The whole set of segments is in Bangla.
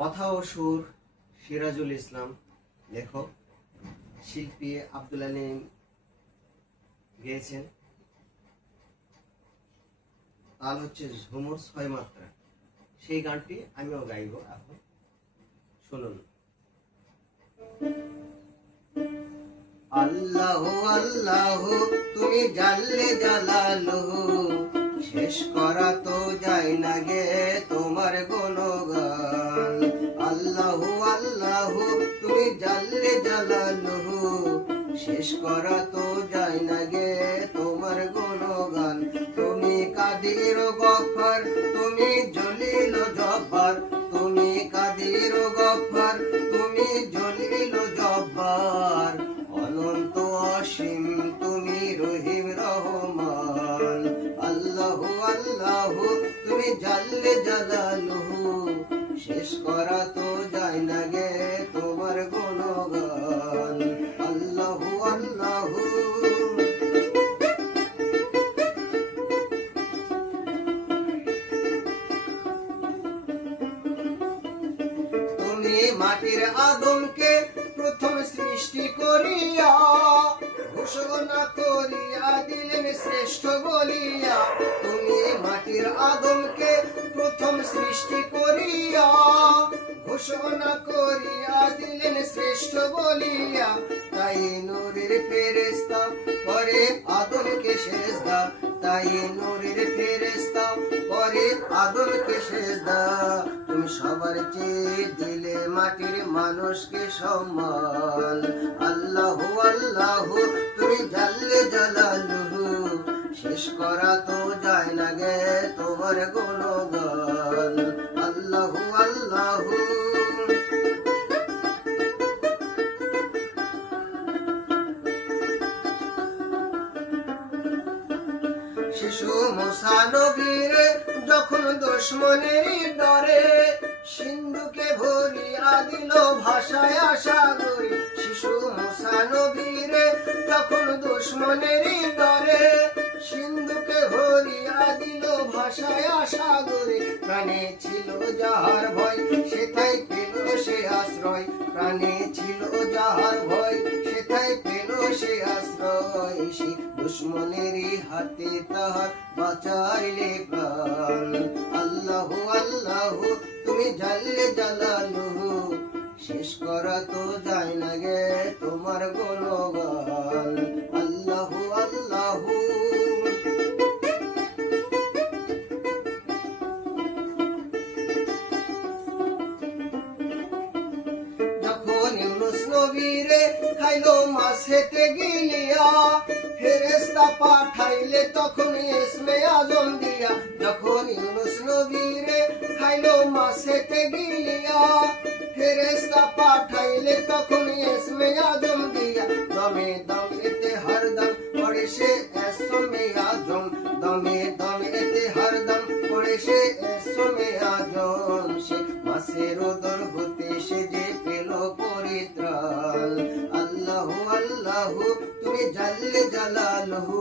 কথা ও সুর সিরাজুল ইসলাম, লেখক শিল্পী আব্দুল আলিম গেয়েছেন। তাল হচ্ছে ঝুমুর 6 মাত্রা। সেই গানটি আমিও গাইব, এখন শুনুন। আল্লাহ আল্লাহ তুমি জানলে জালালহু, শেষ করা তো যায় না গে তোমার গুণগান। আল্লাহ আল্লাহ তুমি জানলে জালালহু, শেষ করা তো যায় না গে তোমার গুণগান। তুমি কাদির গফর, তুমি জলিল জব্বার, তুমি কাদির গফর, তুমি জলিল জব্বার, অনন্ত অসীম তুমি রহিম রহমান। আল্লাহ আল্লাহ তুমি জানলে জালালহু, শেষ করা তো যায় না গে তোমার গুণগান। আল্লাহ আল্লাহ তুমি মাটির আদমকে প্রথম সৃষ্টি করিয়া ঘোষণা করিয়া দিলেন শ্রেষ্ঠ বলিয়া। তুমি মাটির আদমকে প্রথম সৃষ্টি করিয়া ঘোষণা করিয়া দিলেন শ্রেষ্ঠ বলিয়া। তাই নূরের ফেরেশতা করে আদমকে সেজদা, তাই নূরের ফেরেশতা করে আদমকে সেজদা। তুমি সবার চেয়ে দিলে মাটির মানুষকে সম্মান। আল্লাহ আল্লাহ তুমি জানলে জালালহু, শেষ করা তো যায় না গে তোমার গুণগান। আল্লাহ আল্লাহ শিশু মুসা নবীরে যখন দুশমনের ডরে সিন্ধুকে ভরিয়া দিল ভাষায় সাগরে। শিশু মুসা নবীরে যখন দুশমনের ডরে সিন্ধুকে ভরিয়া দিল ভাষায় সাগরে। প্রাণে ছিল যাহার ভয় সেথাই পেল সে আশ্রয়, প্রাণে ছিল যাহার ভয় সেথাই পেল সে আশ্রয়। সে দুশমনেরই হাতে তাহার বাঁচাইলে প্রাণ। আল্লাহ আল্লাহ তুমি জানলে জালালহু, শেষ করা তো যায় না গে তোমার গুণগান। আল্লাহ আল্লাহ যখন ইউনুস নবীরে খাইলো মাছ হেতে গিলিয়া, ফেরেশতা পাঠাইলে তখন ইসমে আজম দিয়া। যখন ইউনুস নবীরে খাইলো মাছ হেতে গিলিয়া, ফেরেশতা পাঠাইলে তখন ইসমে আজম দিয়া। দমে দমেতে হরদম পড়ে সে ইসমে আজম, দমে দমেতে হরদম পড়ে সে ইসমে আজম। সে মাছের উদর হতে সে যে পেল পরিত্রাণ। আল্লাহ আল্লাহ তুমি জানলে জালালহু,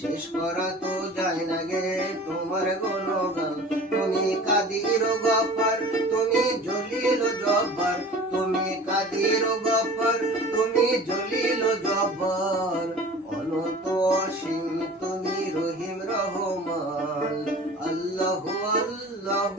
শেষ করা তো যায় না গে তোমার গুণগান। তুমি কাদির গফর, তুমি জলিল জব্বার, তুমি কাদির গফর, তুমি জলিল জব্বার, অনন্ত অসীম তুমি রহিম রহমান। আল্লাহ আল্লাহ